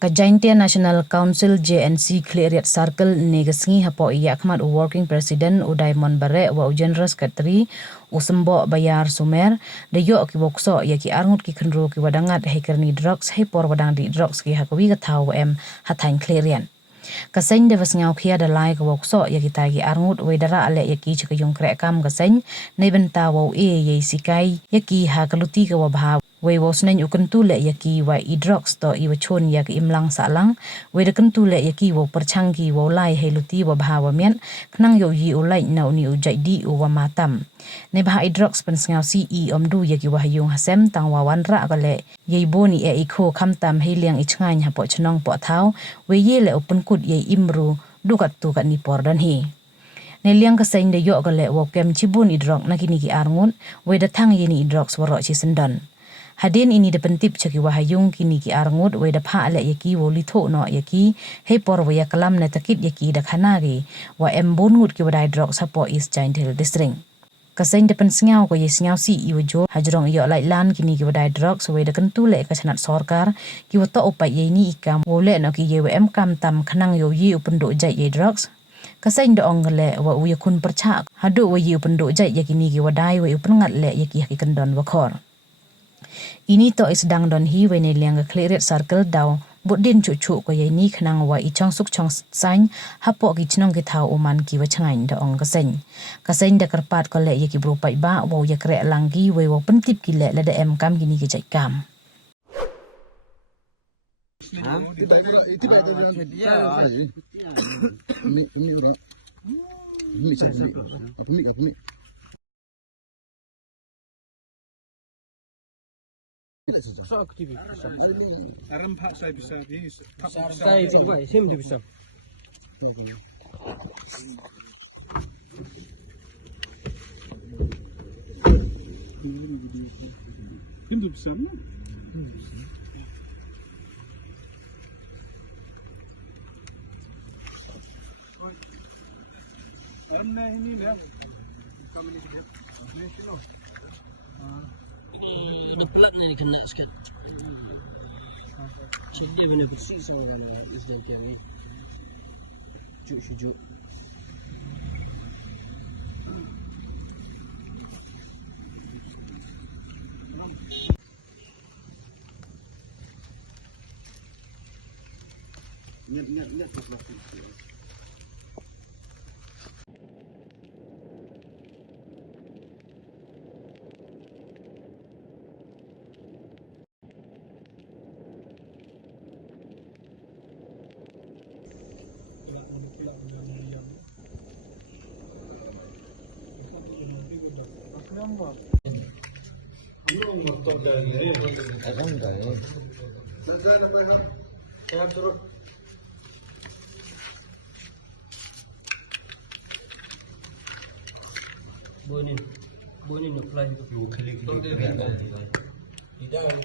Kajaintia National Council JNC Khliehriat Circle negasngi hapo iya khmat working president Uday Monbare wa general secretary usembo bayar sumer deyo ki bokso ya ki arngut ki khenro ki wadangat hekerni drugs he por wadang di drugs ki hakwi ka thau hatain Khliehriat kaseng de vasngau khia da lai ka bokso ya ki tagi arngut wedara ale ya ki chikayung krekam kaseng nei benta wo ye sikai ya ki hakaluti ka wabha we was nang ukun tule yaki wa drugs to iwa chon yak imlang salang we de kan tule yaki wo perchangki wo lai heluti wa bhawa mian knang yo yi ulai na uni ujai di wa matam ne bha drugs pen ngau ci omdu yaki wa hayung hasem tang wa wan ra gale ye boni e ikho khamtam heliang ichngai ha po chnong po thau we ye le open kut ye imru dukat tu kan ni por dan hi neliang ka sain de yo gale wo kem chibun idrok nakini ki arngun we de thang yini drugs woro chi sendan hadin ini depentip chaki wahayung kini ki arngut we da pha le yaki wo litho no yaki he por we kalam na takit yaki da khanari wa embon ngut ki wadai drok sapo is giant hill district kasain depen sngau ko yesngau si iwo hajrong yo lai lan kini ki wadai drok so we da kentu le ka sanat sarkar ki wato upai ye ni ikam wo le no ki ye kam tam khanang yo yi upendo jai ye drugs kasain do ongle wa u yakun percha hadu we yi upendo jai yakini ki wadai we upengat le yaki kendon wakhor ini to is dang don hi we ne liang Khliehriat Circle daw budin chu ko ye ni khnang wa i chong suk chong sain hapo ki chnong ki thau uman ki wa changain da ong kasen da karpat ko le ye ki bro pai ba wo ye kre langgi we wo pentip ki le da kam ki ni ki jai kam Besar ke TV? Besar. Aram pak saya besar ni. Saya itu buat, sim dia besar. Ini besar ni. Ini lah. Kami ni kilo. Ini pelat ni kena sikit. Jadi mana bersih saya ni is dah kami. Juk. Nyat. Bonin apply lu kali tidak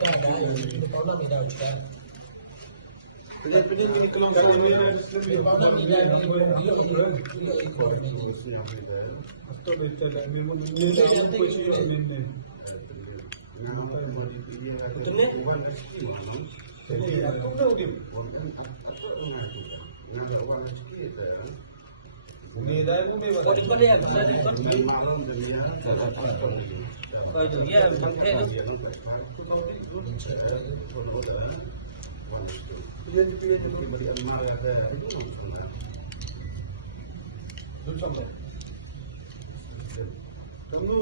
ada ini problem tidak juga Ini kelang kali ni atau betul dah memang ni dah posisi ni. Jadi aku dah udah. Ni dah pun bebas. Kau di mana ya? Kau itu ya sampai tu. Tunggu.